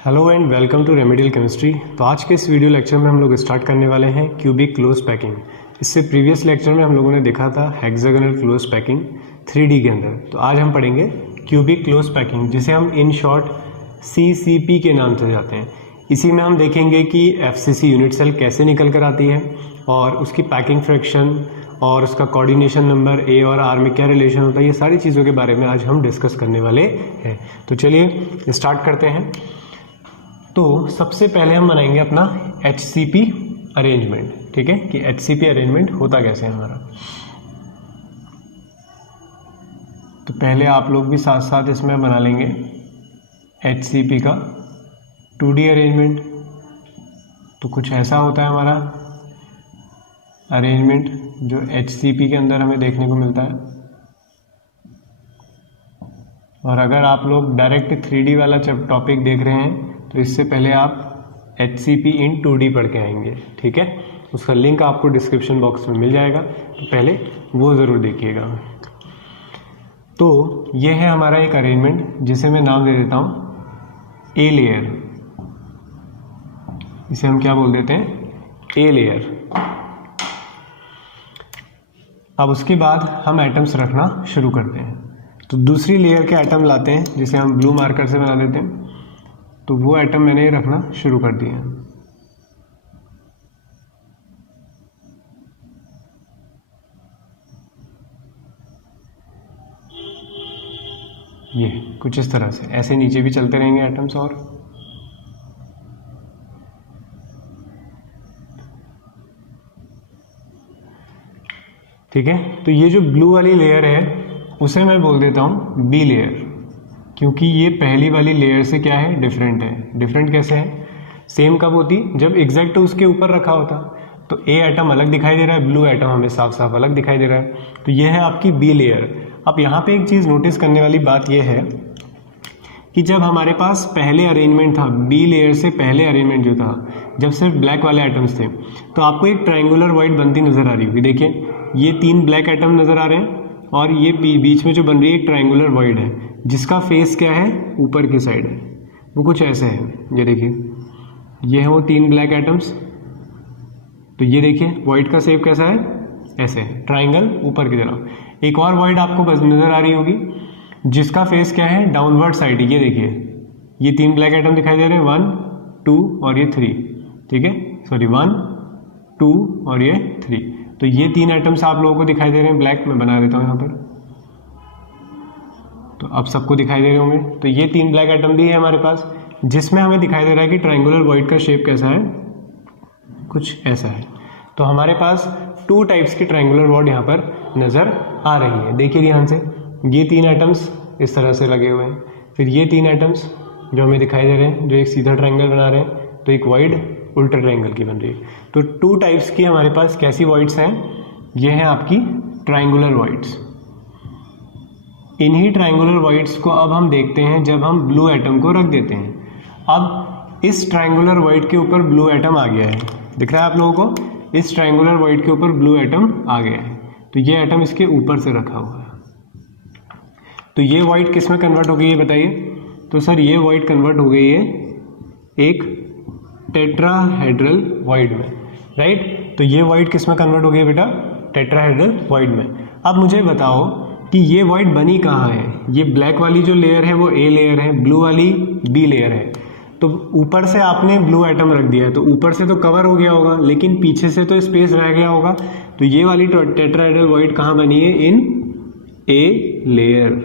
Hello and welcome to remedial chemistry. तो आज के इस वीडियो लेक्चर में हम लोग स्टार्ट करने वाले हैं क्यूबिक क्लोज पैकिंग। इससे प्रीवियस लेक्चर में हम लोगों ने देखा था हेक्सागोनल क्लोज पैकिंग 3D के अंदर। तो आज हम पढ़ेंगे क्यूबिक क्लोज पैकिंग, जिसे हम इन शॉर्ट CCP के नाम से जाते हैं। इसी में हम देखेंगे कि FCC यूनिट सेल कैसे निकल कर आती है और उसकी पैकिंग फ्रैक्शन और उसका कोऑर्डिनेशन नंबर A और R में क्या रिलेशन होता है, ये सारी चीज़ों के बारे में आज हम डिस्कस करने वाले हैं। तो चलिए स्टार्ट करते हैं। तो सबसे पहले हम बनाएंगे अपना HCP अरेंजमेंट, ठीक है, कि HCP अरेंजमेंट होता कैसे है हमारा। तो पहले आप लोग भी साथ साथ इसमें बना लेंगे HCP का 2D अरेंजमेंट। तो कुछ ऐसा होता है हमारा अरेंजमेंट जो HCP के अंदर हमें देखने को मिलता है। और अगर आप लोग डायरेक्ट 3D वाला जब टॉपिक देख रहे हैं तो इससे पहले आप HCP इन 2D पढ़ के आएंगे, ठीक है। उसका लिंक आपको डिस्क्रिप्शन बॉक्स में मिल जाएगा, तो पहले वो ज़रूर देखिएगा। तो ये है हमारा एक अरेंजमेंट जिसे मैं नाम दे देता हूँ A लेयर। इसे हम क्या बोल देते हैं, A लेयर। अब उसके बाद हम एटम्स रखना शुरू करते हैं। तो दूसरी लेयर के एटम लाते हैं जिसे हम ब्लू मार्कर से बना देते हैं। तो वो एटम मैंने रखना शुरू कर दिए हैं। ये कुछ इस तरह से ऐसे नीचे भी चलते रहेंगे एटम्स। और ठीक है, तो ये जो ब्लू वाली लेयर है उसे मैं बोल देता हूँ B लेयर, क्योंकि ये पहली वाली लेयर से क्या है, डिफरेंट है। डिफरेंट कैसे है, सेम कब होती, जब एग्जैक्ट उसके ऊपर रखा होता। तो A एटम अलग दिखाई दे रहा है, ब्लू एटम हमें साफ साफ अलग दिखाई दे रहा है। तो ये है आपकी B लेयर। अब यहाँ पे एक चीज़ नोटिस करने वाली बात यह है कि जब हमारे पास पहले अरेंजमेंट था, B लेयर से पहले अरेंजमेंट जो था, जब सिर्फ ब्लैक वाले एटम्स थे, तो आपको एक ट्रायंगुलर वॉइड बनती नज़र आ रही होगी। देखिए ये 3 ब्लैक एटम नज़र आ रहे हैं और ये बीच में जो बन रही है एक ट्रायंगुलर वॉइड है जिसका फेस क्या है, ऊपर की साइड है। वो कुछ ऐसे है, ये देखिए ये है वो 3 ब्लैक एटम्स। तो ये देखिए वॉइड का शेप कैसा है, ऐसे है, ट्रायंगल ऊपर की तरफ। एक और वॉइड आपको बस नज़र आ रही होगी जिसका फेस क्या है, डाउनवर्ड साइड। ये देखिए ये 3 ब्लैक एटम दिखाई दे रहे हैं, 1 2 और ये 3, ठीक है, सॉरी 1 2 और ये 3। तो ये 3 एटम्स आप लोगों को दिखाई दे रहे हैं ब्लैक। में बना देता हूँ यहाँ पर, तो अब सबको दिखाई दे रहे होंगे। तो ये 3 ब्लैक एटम भी है हमारे पास, जिसमें हमें दिखाई दे रहा है कि ट्रायंगुलर वॉइड का शेप कैसा है, कुछ ऐसा है। तो हमारे पास 2 टाइप्स की ट्रायंगुलर वॉइड यहाँ पर नज़र आ रही है। देखिए ध्यान से, ये 3 एटम्स इस तरह से लगे हुए हैं, फिर ये 3 एटम्स जो हमें दिखाई दे रहे हैं जो एक सीधा ट्रायंगल बना रहे हैं, तो एक वॉइड उल्टा ट्रायंगल की बन रही है। तो 2 टाइप्स की हमारे पास कैसी वॉइड्स हैं, ये हैं आपकी ट्रायंगुलर वॉइड्स। इन्हीं ट्रायंगुलर वॉइड्स को अब हम देखते हैं जब हम ब्लू एटम को रख देते हैं। अब इस ट्रायंगुलर वॉइड के ऊपर ब्लू एटम आ गया है, दिख रहा है आप लोगों को, इस ट्रायंगुलर वॉइड के ऊपर ब्लू एटम आ गया है। तो ये एटम इसके ऊपर से रखा हुआ है। तो ये वॉइड किस में कन्वर्ट हो गई है बताइए। तो सर ये वॉइड कन्वर्ट हो गई है एक टेट्राहेड्रल वॉइड में, राइट। तो ये वॉइड किस में कन्वर्ट हो गई है बेटा, टेट्राहेड्रल वॉइड में। अब मुझे बताओ कि ये वॉइड बनी कहाँ है। ये ब्लैक वाली जो लेयर है वो A लेयर है, ब्लू वाली B लेयर है। तो ऊपर से आपने ब्लू एटम रख दिया है, तो ऊपर से तो कवर हो गया होगा, लेकिन पीछे से तो स्पेस रह गया होगा। तो ये वाली टेट्राहेड्रल वॉइड कहाँ बनी है, इन A लेयर।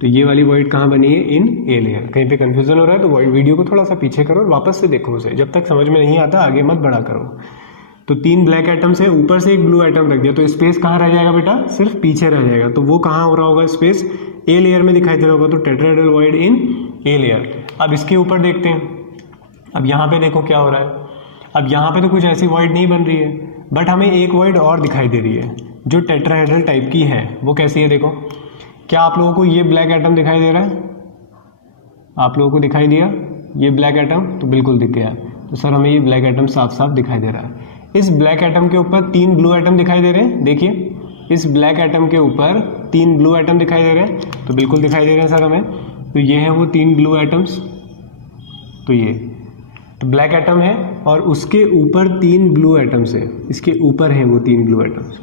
तो ये वाली वॉइड कहाँ बनी है, इन A लेयर। कहीं पे कंफ्यूजन हो रहा है तो वॉइड वीडियो को थोड़ा सा पीछे करो और वापस से देखो उसे, जब तक समझ में नहीं आता आगे मत बढ़ा करो। तो 3 ब्लैक एटम से ऊपर से एक ब्लू एटम रख दिया, तो स्पेस कहाँ रह जाएगा बेटा, सिर्फ पीछे रह जाएगा। तो वो कहाँ हो रहा होगा, स्पेस A लेयर में दिखाई दे रहा होगा। तो tetrahedral void in A layer. अब इसके ऊपर देखते हैं, अब यहाँ पे देखो क्या हो रहा है। अब यहाँ पे तो कुछ ऐसी वॉइड नहीं बन रही है, बट हमें एक वॉइड और दिखाई दे रही है जो टेट्राहेड्रल टाइप की है। वो कैसी है देखो, क्या आप लोगों को ये ब्लैक एटम दिखाई दे रहा है, आप लोगों को दिखाई दिया ये ब्लैक एटम, तो बिल्कुल दिख गया। तो सर हमें ये ब्लैक एटम साफ साफ दिखाई दे रहा है। इस ब्लैक एटम के ऊपर 3 ब्लू एटम दिखाई दे रहे हैं, देखिए इस ब्लैक एटम के ऊपर 3 ब्लू एटम दिखाई दे रहे हैं, तो बिल्कुल दिखाई दे रहे हैं सर हमें। तो ये हैं वो 3 ब्लू एटम्स, तो ये तो ब्लैक एटम है और उसके ऊपर 3 ब्लू एटम्स है, इसके ऊपर हैं वो 3 ब्लू एटम्स।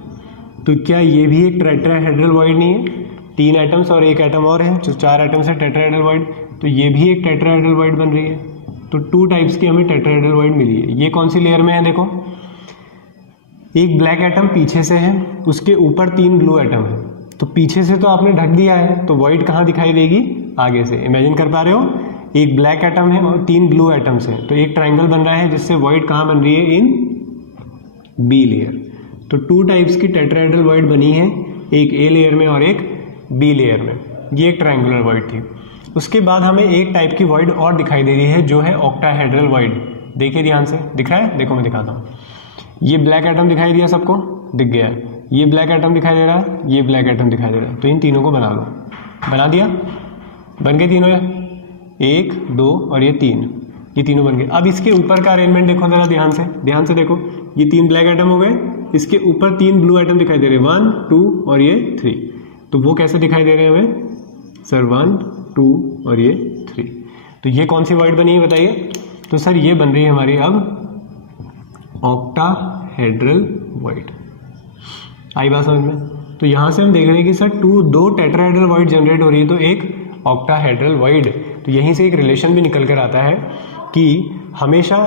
तो क्या ये भी एक टेट्राहेड्रल वॉइड नहीं है? 3 एटम्स और एक एटम और है, जो 4 एटम्स है टेट्राहेड्रल वॉइड, तो ये भी एक टेट्राहेड्रल वॉइड बन रही है। तो 2 टाइप्स की हमें टेट्राहेड्रल वॉइड मिली है। ये कौन सी लेयर में है? देखो, एक ब्लैक एटम पीछे से है, उसके ऊपर 3 ब्लू एटम है। तो पीछे से तो आपने ढक दिया है, तो वॉइड कहाँ दिखाई देगी? आगे से। इमेजिन कर पा रहे हो, एक ब्लैक एटम है और 3 ब्लू एटम्स हैं, तो एक ट्राइंगल बन रहा है जिससे वॉइड कहाँ बन रही है? इन बी लेयर। तो 2 टाइप्स की टेट्राहेड्रल वॉइड बनी है, एक ए लेयर में और एक बी लेयर में। ये एक ट्राइंगुलर वॉइड थी। उसके बाद हमें एक टाइप की वॉइड और दिखाई दे रही है, जो है ऑक्टाहेड्रल वॉइड। देखिए ध्यान से, दिख रहा है? देखो मैं दिखाता हूँ। ये ब्लैक एटम दिखाई दिया सबको? दिख गया है। ये ब्लैक एटम दिखाई दे रहा है, ये ब्लैक एटम दिखाई दे रहा है। तो इन तीनों को बना लो। बना दिया? बन गए तीनों? 1 2 और ये 3, ये तीनों बन गए। अब इसके ऊपर का अरेंजमेंट देखो जरा ध्यान से देखो। ये 3 ब्लैक एटम हो गए, इसके ऊपर 3 ब्लू एटम दिखाई दे रहे हैं, 1 2 और ये 3। तो वो कैसे दिखाई दे रहे हैं हमें? सर 1 2 और ये 3। तो ये कौन सी वॉइड बनी है बताइए? तो सर ये बन रही है हमारी अब ऑक्टाहेड्रल वॉइड। आई बात समझ में? तो यहाँ से हम देख रहे हैं कि सर 2 टेट्राहेड्रल वॉइड जनरेट हो रही है, तो एक ऑक्टाहेड्रल वॉइड। तो यहीं से एक रिलेशन भी निकल कर आता है कि हमेशा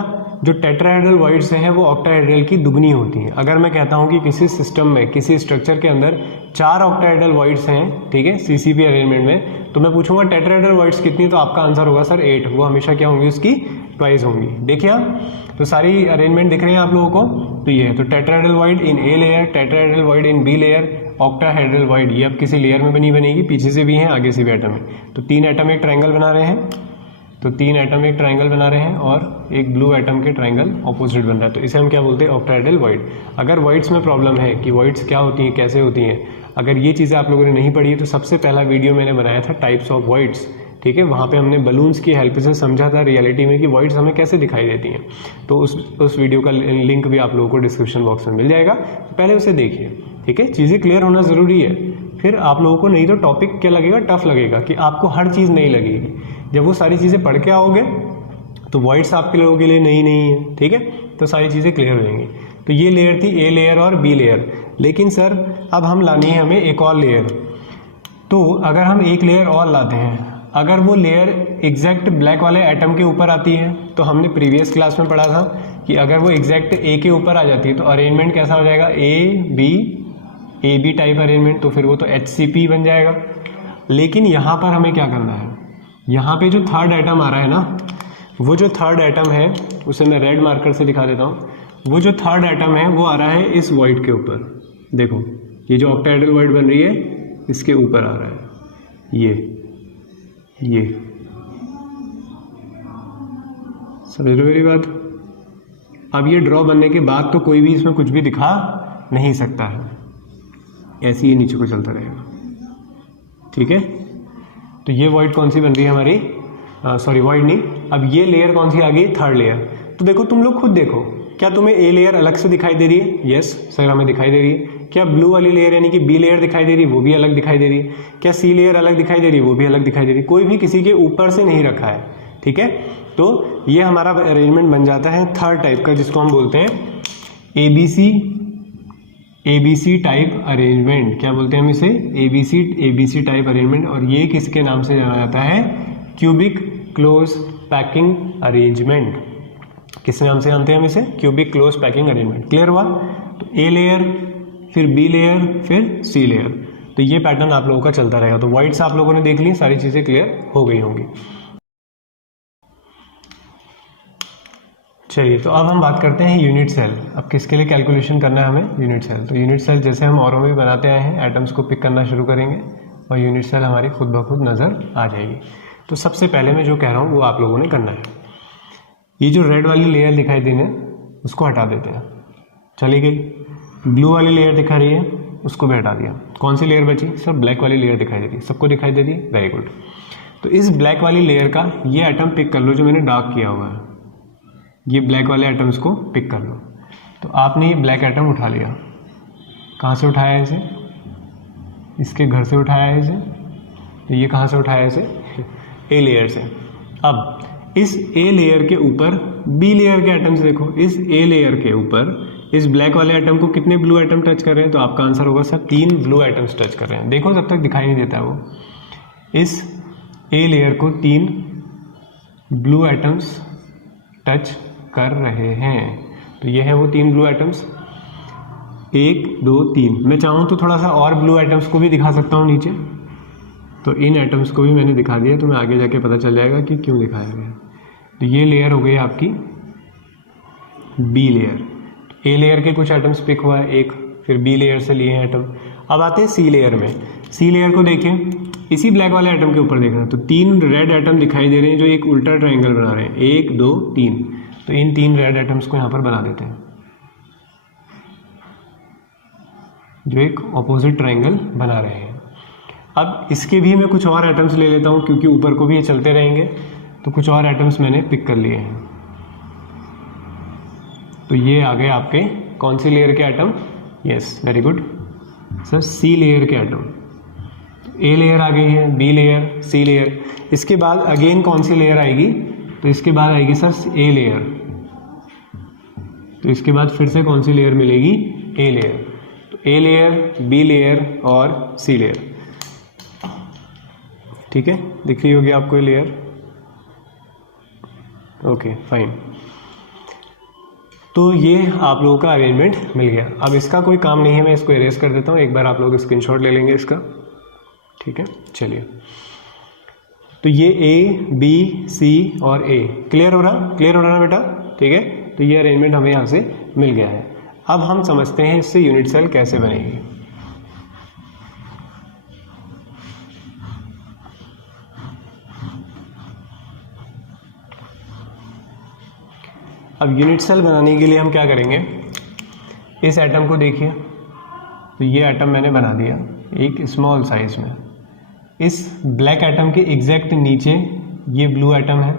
जो टेट्राहेड्रल वॉइड्स हैं वो ऑक्टाहेड्रल की दुगनी होती हैं। अगर मैं कहता हूँ कि किसी सिस्टम में, किसी स्ट्रक्चर के अंदर 4 ऑक्टाहेड्रल वॉइड्स हैं, ठीक है, सीसीपी अरेंजमेंट में, तो मैं पूछूंगा टेट्राहेड्रल वॉइड्स कितनी? तो आपका आंसर होगा सर 8। वो हमेशा क्या होंगी? उसकी ट्वाइस होंगी। देखिए आप, तो सारी अरेंजमेंट दिख रही है आप लोगों को? तो ये है, तो tetrahedral void in A layer, tetrahedral void in B layer, octahedral void ये अब किसी लेयर में बनेगी, पीछे से भी है, आगे से भी एटम है। तो 3 एटम एक ट्राइंगल बना रहे हैं, तो 3 एटम एक ट्राइंगल बना रहे हैं और एक ब्लू एटम के ट्राइंगल ऑपोजिट बन रहा है। तो इसे हम क्या बोलते हैं? Octahedral void. अगर वॉइड्स में प्रॉब्लम है कि वॉइड्स क्या होती हैं, कैसे होती हैं, अगर ये चीज़ें आप लोगों ने नहीं पढ़ी तो सबसे पहला वीडियो मैंने बनाया था टाइप्स ऑफ वॉइड्स, ठीक है। वहाँ पे हमने बलून्स की हेल्प से समझा था रियलिटी में कि वॉइड्स हमें कैसे दिखाई देती हैं। तो उस वीडियो का लिंक भी आप लोगों को डिस्क्रिप्शन बॉक्स में मिल जाएगा, तो पहले उसे देखिए, ठीक है। चीज़ें क्लियर होना ज़रूरी है, फिर आप लोगों को नहीं तो टॉपिक क्या लगेगा? टफ लगेगा, कि आपको हर चीज़ नहीं लगेगी। जब वो सारी चीज़ें पढ़ के आओगे तो वॉइड्स आपके लोगों के लिए नहीं है, ठीक है, तो सारी चीज़ें क्लियर हो जाएंगी। तो ये लेयर थी ए लेयर और बी लेयर। लेकिन सर अब हम लानी है हमें एक और लेयर। तो अगर हम एक लेयर और लाते हैं, अगर वो लेयर एग्जैक्ट ब्लैक वाले एटम के ऊपर आती है, तो हमने प्रीवियस क्लास में पढ़ा था कि अगर वो एग्जैक्ट ए के ऊपर आ जाती है तो अरेंजमेंट कैसा हो जाएगा? A B type arrangement. तो फिर वो तो HCP बन जाएगा। लेकिन यहाँ पर हमें क्या करना है? यहाँ पे जो थर्ड एटम आ रहा है ना, वो जो थर्ड एटम है उसे मैं रेड मार्कर से दिखा देता हूँ। वो जो थर्ड एटम है वो आ रहा है इस वॉइड के ऊपर। देखो ये जो ऑक्टाहेड्रल वॉइड बन रही है इसके ऊपर आ रहा है, ये समझ लो मेरी बात। अब ये ड्रॉ बनने के बाद तो कोई भी इसमें कुछ भी दिखा नहीं सकता है, ऐसे ही नीचे को चलता रहेगा, ठीक है। तो ये वॉइड कौन सी बन रही है हमारी? सॉरी वॉइड नहीं, अब ये लेयर कौन सी आ गई? Third layer. तो देखो तुम लोग खुद देखो, क्या तुम्हें ए लेयर अलग से दिखाई दे रही है? यस सर हमें दिखाई दे रही है। क्या ब्लू वाली लेयर यानी कि बी लेयर दिखाई दे रही है? वो भी अलग दिखाई दे रही है। क्या सी लेयर अलग दिखाई दे रही है? वो भी अलग दिखाई दे रही है। कोई भी किसी के ऊपर से नहीं रखा है, ठीक है। तो ये हमारा अरेंजमेंट बन जाता है थर्ड टाइप का, जिसको हम बोलते हैं ABC टाइप अरेंजमेंट। क्या बोलते हैं हम इसे? ABC type arrangement. और ये किसके नाम से जाना जाता है? Cubic close packing arrangement. किस नाम से जानते हैं हम इसे? Cubic close packing arrangement. Clear हुआ? तो ए लेयर, फिर बी लेयर, फिर सी लेयर। तो ये पैटर्न आप लोगों का चलता रहेगा। तो वॉइड्स आप लोगों ने देख ली, सारी चीजें क्लियर हो गई होंगी। चलिए तो अब हम बात करते हैं यूनिट सेल। अब किसके लिए कैलकुलेशन करना है हमें? Unit cell. तो यूनिट सेल जैसे हम औरों में भी बनाते आए हैं, एटम्स को पिक करना शुरू करेंगे और यूनिट सेल हमारी खुद ब खुद नज़र आ जाएगी। तो सबसे पहले मैं जो कह रहा हूँ वो आप लोगों ने करना है। ये जो रेड वाली लेयर दिखाई देने उसको हटा देते हैं, चली गई। ब्लू वाली लेयर दिखा रही है उसको भी हटा दिया। कौन सी लेयर बची? सर ब्लैक वाली लेयर दिखाई दे रही है। सबको दिखाई दे रही है? Very good. तो इस ब्लैक वाली लेयर का ये एटम पिक कर लो जो मैंने डार्क किया हुआ है। ये ब्लैक वाले एटम्स को पिक कर लो। तो आपने ये ब्लैक एटम उठा लिया। कहाँ से उठाया है इसे? इसके घर से उठाया है इसे। तो ये कहाँ से उठाया है इसे? ए लेयर से। अब इस ए लेयर के ऊपर बी लेयर के एटम्स देखो, इस ए लेयर के ऊपर इस ब्लैक वाले एटम को कितने ब्लू एटम टच कर रहे हैं, तो आपका आंसर होगा सर 3 ब्लू एटम्स टच कर रहे हैं। देखो जब तक दिखाई नहीं देता है वो, इस ए लेयर को 3 ब्लू एटम्स टच कर रहे हैं, तो ये है वो 3 ब्लू एटम्स, 1 2 3। मैं चाहूँ तो थोड़ा सा और ब्लू एटम्स को भी दिखा सकता हूँ नीचे, तो इन एटम्स को भी मैंने दिखा दिया, तो मैं आगे जाके पता चल जाएगा कि क्यों दिखाया गया। तो ये लेयर हो गई आपकी बी लेयर। ए लेयर के कुछ एटम्स पिक हुआ है एक, फिर बी लेयर से लिए हैं एटम। अब आते हैं सी लेयर में। सी लेयर को देखें, इसी ब्लैक वाले एटम के ऊपर देखना, तो 3 रेड एटम दिखाई दे रहे हैं जो एक उल्टा ट्रायंगल बना रहे हैं, 1 2 3। तो इन 3 रेड एटम्स को यहाँ पर बना देते हैं जो एक ऑपोजिट ट्रायंगल बना रहे हैं। अब इसके भी मैं कुछ और एटम्स ले लेता हूँ, क्योंकि ऊपर को भी ये चलते रहेंगे, तो कुछ और एटम्स मैंने पिक कर लिए हैं। तो ये आ गए आपके कौन सी लेयर के atom, yes very good sir, C layer के एटम। ए लेयर आ गई है, बी लेयर, सी लेयर। इसके बाद अगेन कौन सी लेयर आएगी, तो इसके बाद आएगी सर ए लेयर। तो इसके बाद फिर से कौन सी लेयर मिलेगी, ए लेयर। तो ए लेयर, बी लेयर और सी लेयर, ठीक है, दिख रही होगी आपको ये लेयर, ओके फाइन। तो ये आप लोगों का अरेंजमेंट मिल गया। अब इसका कोई काम नहीं है, मैं इसको इरेज कर देता हूँ, एक बार आप लोग स्क्रीनशॉट ले लेंगे इसका, ठीक है। चलिए, तो ये ए बी सी और ए क्लियर हो रहा ना बेटा, ठीक है। तो ये अरेंजमेंट हमें यहाँ से मिल गया है। अब हम समझते हैं इससे यूनिट सेल कैसे बनेगी। अब यूनिट सेल बनाने के लिए हम क्या करेंगे, इस एटम को देखिए, तो ये एटम मैंने बना दिया एक स्मॉल साइज में। इस ब्लैक एटम के एग्जैक्ट नीचे ये ब्लू एटम है,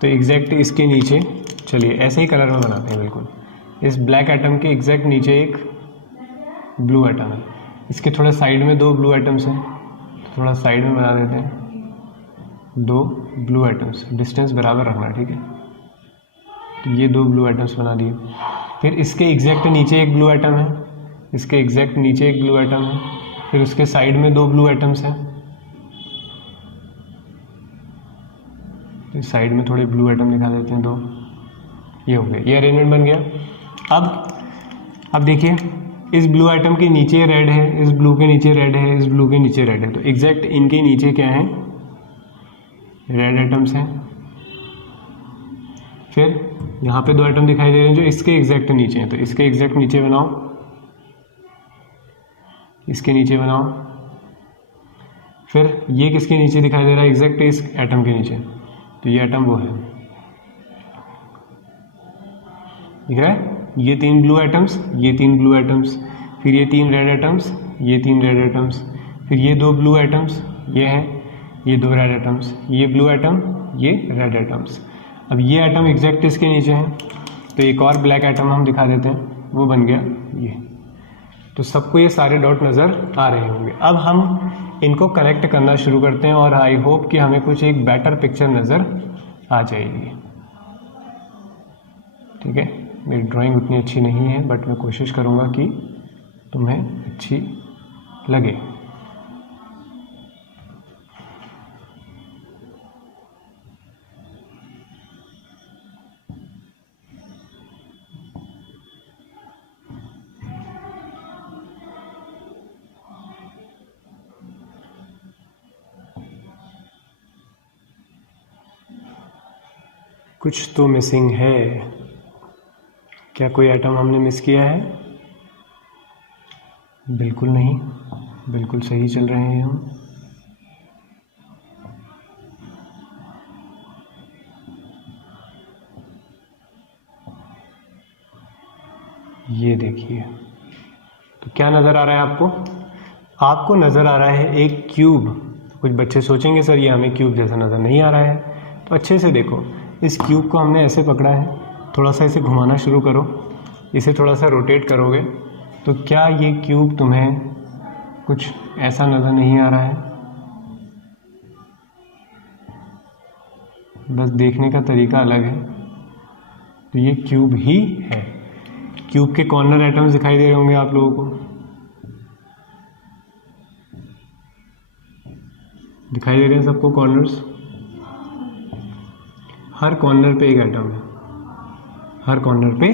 तो एग्जैक्ट इसके नीचे, चलिए ऐसे ही कलर में बनाते हैं बिल्कुल। इस ब्लैक एटम के एग्जैक्ट नीचे एक ब्लू एटम है, इसके थोड़ा साइड में 2 ब्लू एटम्स हैं, थोड़ा साइड में बना देते हैं 2 ब्लू एटम्स, डिस्टेंस बराबर रखना, ठीक है। तो ये 2 ब्लू एटम्स बना दिए। फिर इसके एग्जैक्ट नीचे एक ब्लू एटम है, इसके एग्जैक्ट नीचे एक ब्लू एटम है, फिर उसके साइड में 2 ब्लू एटम्स हैं, तो इस साइड में थोड़े ब्लू एटम दिखा देते हैं 2। ये हो गया, ये अरेंजमेंट बन गया। अब देखिए, इस ब्लू एटम के नीचे रेड है, इस ब्लू के नीचे रेड है, इस ब्लू के नीचे रेड है, तो एग्जैक्ट इनके नीचे क्या है, रेड एटम्स हैं। फिर यहाँ पे 2 एटम दिखाई दे रहे हैं जो इसके एग्जैक्ट नीचे हैं, तो इसके एग्जैक्ट नीचे बनाओ, इसके नीचे बनाओ। फिर ये किसके नीचे दिखाई दे रहा है, एग्जैक्ट इस एटम के नीचे, तो ये एटम वो है, दिख रहा है। ये 3 ब्लू एटम्स, ये 3 ब्लू एटम्स, फिर ये 3 रेड एटम्स, ये 3 रेड एटम्स, फिर ये 2 ब्लू एटम्स, ये हैं, ये 2 रेड एटम्स, ये ब्लू एटम, ये रेड एटम्स। अब ये एटम एग्जैक्ट इसके नीचे हैं, तो एक और ब्लैक एटम हम दिखा देते हैं, वो बन गया ये। तो सबको ये सारे डॉट नज़र आ रहे होंगे। अब हम इनको कनेक्ट करना शुरू करते हैं और आई होप कि हमें कुछ एक बेटर पिक्चर नज़र आ जाएगी, ठीक है। मेरी ड्राइंग उतनी अच्छी नहीं है, बट मैं कोशिश करूँगा कि तुम्हें अच्छी लगे। कुछ तो मिसिंग है, क्या कोई एटम हमने मिस किया है? बिल्कुल नहीं, बिल्कुल सही चल रहे हैं हम। ये देखिए, तो क्या नज़र आ रहा है आपको? आपको नज़र आ रहा है एक क्यूब। कुछ बच्चे सोचेंगे सर ये हमें क्यूब जैसा नज़र नहीं आ रहा है, तो अच्छे से देखो, इस क्यूब को हमने ऐसे पकड़ा है, थोड़ा सा इसे घुमाना शुरू करो, इसे थोड़ा सा रोटेट करोगे, तो क्या ये क्यूब तुम्हें कुछ ऐसा नज़र नहीं आ रहा है? बस देखने का तरीका अलग है। तो ये क्यूब ही है। क्यूब के कॉर्नर एटम्स दिखाई दे रहे होंगे आप लोगों को, दिखाई दे रहे हैं सबको कॉर्नर्स। हर कॉर्नर पे एक एटम है, हर कॉर्नर पे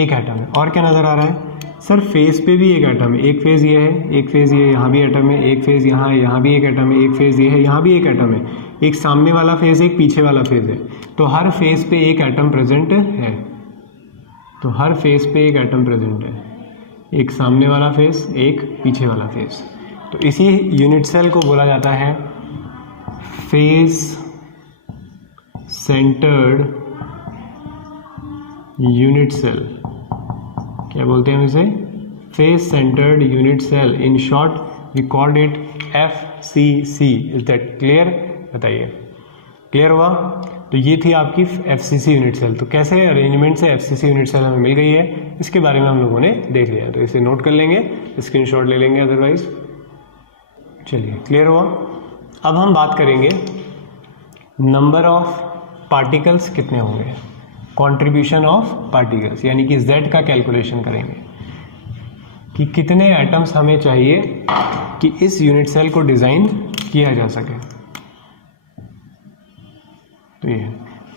एक एटम है। और क्या नज़र आ रहा है सर, फेस पे भी एक एटम है। एक फेज ये है, एक फेज ये, यहाँ भी एटम है। एक फेज यहाँ है, यहाँ भी एक एटम है। एक फेज ये है, यहाँ भी एक एटम है। एक सामने वाला फेज, एक पीछे वाला फेज है। तो हर फेज पे एक एटम प्रेजेंट है। तो हर फेज पे एक एटम प्रेजेंट है, एक सामने वाला फेज, एक पीछे वाला फेज। तो इसी यूनिट सेल को बोला जाता है फेज सेंटर्ड यूनिट सेल। क्या बोलते हैं हम इसे? Face centred unit cell. In short we called it FCC। Is that clear? बताइए, क्लियर हुआ? तो ये थी आपकी FCC यूनिट सेल। तो कैसे अरेंजमेंट से FCC यूनिट सेल हमें मिल गई है, इसके बारे में हम लोगों ने देख लिया। तो इसे नोट कर लेंगे, स्क्रीनशॉट ले लेंगे अदरवाइज। चलिए, क्लियर हुआ? अब हम बात करेंगे नंबर ऑफ पार्टिकल्स कितने होंगे, कंट्रीब्यूशन ऑफ पार्टिकल्स, यानी कि Z का कैलकुलेशन करेंगे कि कितने एटम्स हमें चाहिए कि इस यूनिट सेल को डिज़ाइन किया जा सके। तो ये,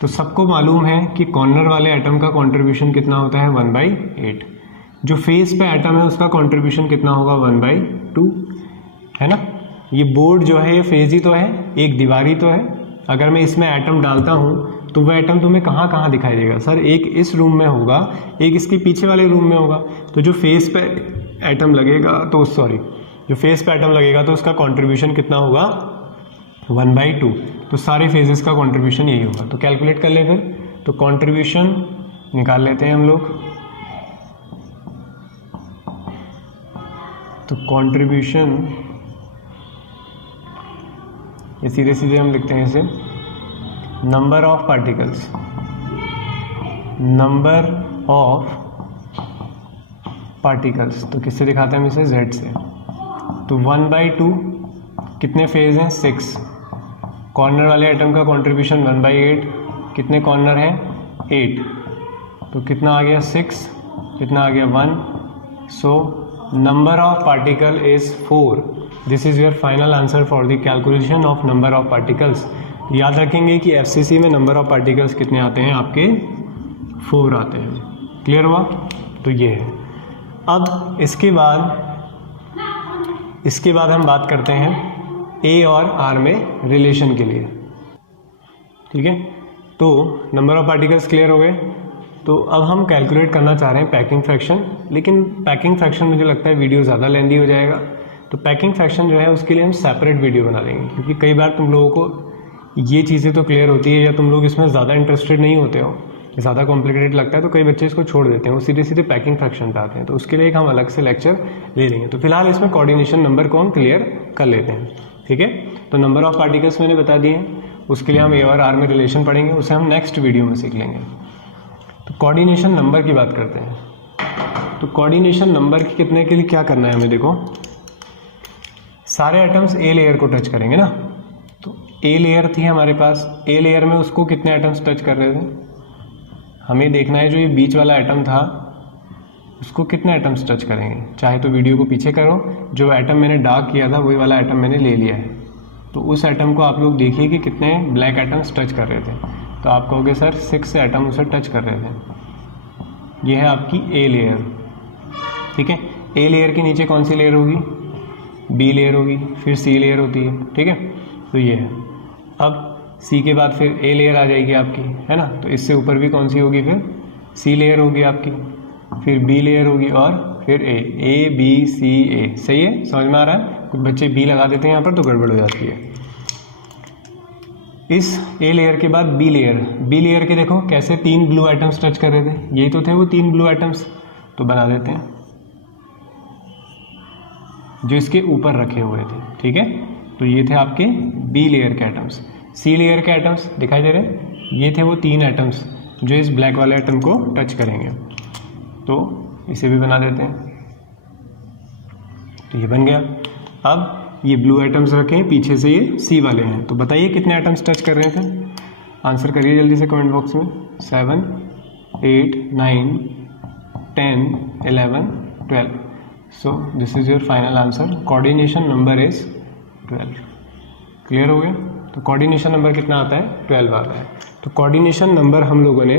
तो सबको मालूम है कि कॉर्नर वाले एटम का कंट्रीब्यूशन कितना होता है 1/8। जो फेस पे एटम है उसका कंट्रीब्यूशन कितना होगा 1/2, है ना। ये बोर्ड जो है ये फेज ही तो है, एक दीवार ही तो है। अगर मैं इसमें एटम डालता हूँ तो वह एटम तुम्हें कहाँ कहाँ दिखाई देगा सर? एक इस रूम में होगा, एक इसके पीछे वाले रूम में होगा। तो जो फेस पे एटम लगेगा तो जो फेस पे एटम लगेगा तो उसका कंट्रीब्यूशन कितना होगा 1/2। तो सारे फेजेस का कंट्रीब्यूशन यही होगा। तो कैलकुलेट कर ले फिर। तो कंट्रीब्यूशन निकाल लेते हैं हम लोग। तो कंट्रीब्यूशन ये सीधे सीधे हम लिखते हैं इसे number of particles, number of particles. तो किससे दिखाते हैं हम इसे? Z से। तो 1/2 कितने फेज हैं? 6। कॉर्नर वाले एटम का कंट्रीब्यूशन 1/8। कितने कॉर्नर हैं? 8। तो कितना आ गया? 6। कितना आ गया? 1। So number of particle is 4। This is your final answer for the calculation of number of particles. याद रखेंगे कि FCC में नंबर ऑफ पार्टिकल्स कितने आते हैं आपके? 4 आते हैं। क्लियर हुआ? तो ये है। अब इसके बाद हम बात करते हैं A और R में रिलेशन के लिए। ठीक है, तो नंबर ऑफ पार्टिकल्स क्लियर हो गए। तो अब हम कैलकुलेट करना चाह रहे हैं पैकिंग फ्रैक्शन, लेकिन पैकिंग फ्रैक्शन मुझे लगता है वीडियो ज़्यादा लेंदी हो जाएगा। तो पैकिंग फ्रैक्शन जो है उसके लिए हम सेपरेट वीडियो बना लेंगे, क्योंकि कई बार तुम लोगों को ये चीज़ें तो क्लियर होती है या तुम लोग इसमें ज़्यादा इंटरेस्टेड नहीं होते हो, ज़्यादा कॉम्प्लिकेटेड लगता है, तो कई बच्चे इसको छोड़ देते हैं, वो सीधे सीधे पैकिंग फ्रैक्शन पे आते हैं। तो उसके लिए एक हम अलग से लेक्चर ले लेंगे। तो फिलहाल इसमें कोऑर्डिनेशन नंबर को हम क्लियर कर लेते हैं। ठीक है, तो नंबर ऑफ पार्टिकल्स मैंने बता दिए, उसके लिए हम A और R में रिलेशन पढ़ेंगे, उसे हम नेक्स्ट वीडियो में सीख लेंगे। तो कोऑर्डिनेशन नंबर की बात करते हैं। तो कोऑर्डिनेशन नंबर की कितने के लिए क्या करना है हमें? देखो, सारे एटम्स A लेयर को टच करेंगे ना। तो A लेयर थी हमारे पास, A लेयर में उसको कितने एटम्स टच कर रहे थे? हमें देखना है जो ये बीच वाला एटम था उसको कितने एटम्स टच करेंगे। चाहे तो वीडियो को पीछे करो, जो एटम मैंने डार्क किया था वही वाला एटम मैंने ले लिया है। तो उस एटम को आप लोग देखिए कि कितने ब्लैक एटम्स टच कर रहे थे। तो आप कहोगे सर 6 एटम उसे टच कर रहे थे। ये है आपकी A लेयर। ठीक है, A लेयर के नीचे कौन सी लेयर होगी? B लेयर होगी, फिर C लेयर होती है। ठीक है, तो ये है। अब C के बाद फिर A लेयर आ जाएगी आपकी, है ना। तो इससे ऊपर भी कौन सी होगी? फिर C लेयर होगी आपकी, फिर B लेयर होगी और फिर A B C A। सही है, समझ में आ रहा है? कुछ बच्चे B लगा देते हैं यहाँ पर तो गड़बड़ हो जाती है। इस A लेयर के बाद B लेयर के देखो कैसे 3 ब्लू एटम्स टच कर रहे थे, यही तो थे वो 3 ब्लू एटम्स। तो बना देते हैं जो इसके ऊपर रखे हुए थे। ठीक है, तो ये थे आपके B लेयर के एटम्स। C लेयर के एटम्स दिखाई दे रहे हैं, ये थे वो 3 एटम्स जो इस ब्लैक वाले एटम को टच करेंगे। तो इसे भी बना देते हैं। तो ये बन गया। अब ये ब्लू एटम्स रखे हैं, पीछे से ये C वाले हैं। तो बताइए कितने एटम्स टच कर रहे थे? आंसर करिए जल्दी से कमेंट बॉक्स में। 7, 8, 9, 10, 11, 12। So this is your final answer. Coordination number is 12। Clear हो गया? तो कोऑर्डिनेशन नंबर कितना आता है? 12 आता है। तो कोऑर्डिनेशन नंबर हम लोगों ने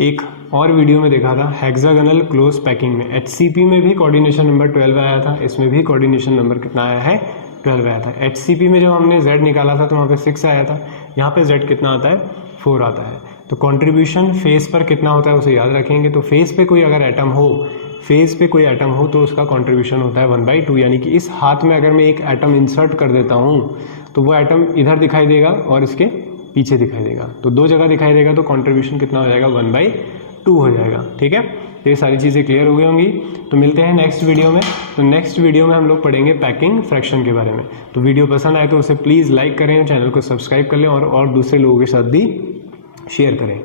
एक और वीडियो में देखा था, हेक्सागोनल क्लोज पैकिंग में। HCP में भी कोऑर्डिनेशन नंबर 12 आया था, इसमें भी कोऑर्डिनेशन नंबर कितना आया है? 12 आया था। HCP में जब हमने Z निकाला था तो वहाँ पे 6 आया था, यहाँ पे Z कितना आता है? 4 आता है। तो कंट्रीब्यूशन फेस पर कितना होता है उसे याद रखेंगे। तो फेस पे कोई अगर एटम हो, तो उसका कंट्रीब्यूशन होता है 1/2, यानी कि इस हाथ में अगर मैं एक एटम इंसर्ट कर देता हूँ तो वो एटम इधर दिखाई देगा और इसके पीछे दिखाई देगा, तो 2 जगह दिखाई देगा, तो कंट्रीब्यूशन कितना हो जाएगा? 1/2 हो जाएगा। ठीक है, तो ये सारी चीज़ें क्लियर हो गई होंगी। तो मिलते हैं नेक्स्ट वीडियो में। तो नेक्स्ट वीडियो में हम लोग पढ़ेंगे पैकिंग फ्रैक्शन के बारे में। तो वीडियो पसंद आए तो उसे प्लीज़ लाइक करें, चैनल को सब्सक्राइब कर लें और दूसरे लोगों के साथ भी शेयर करें।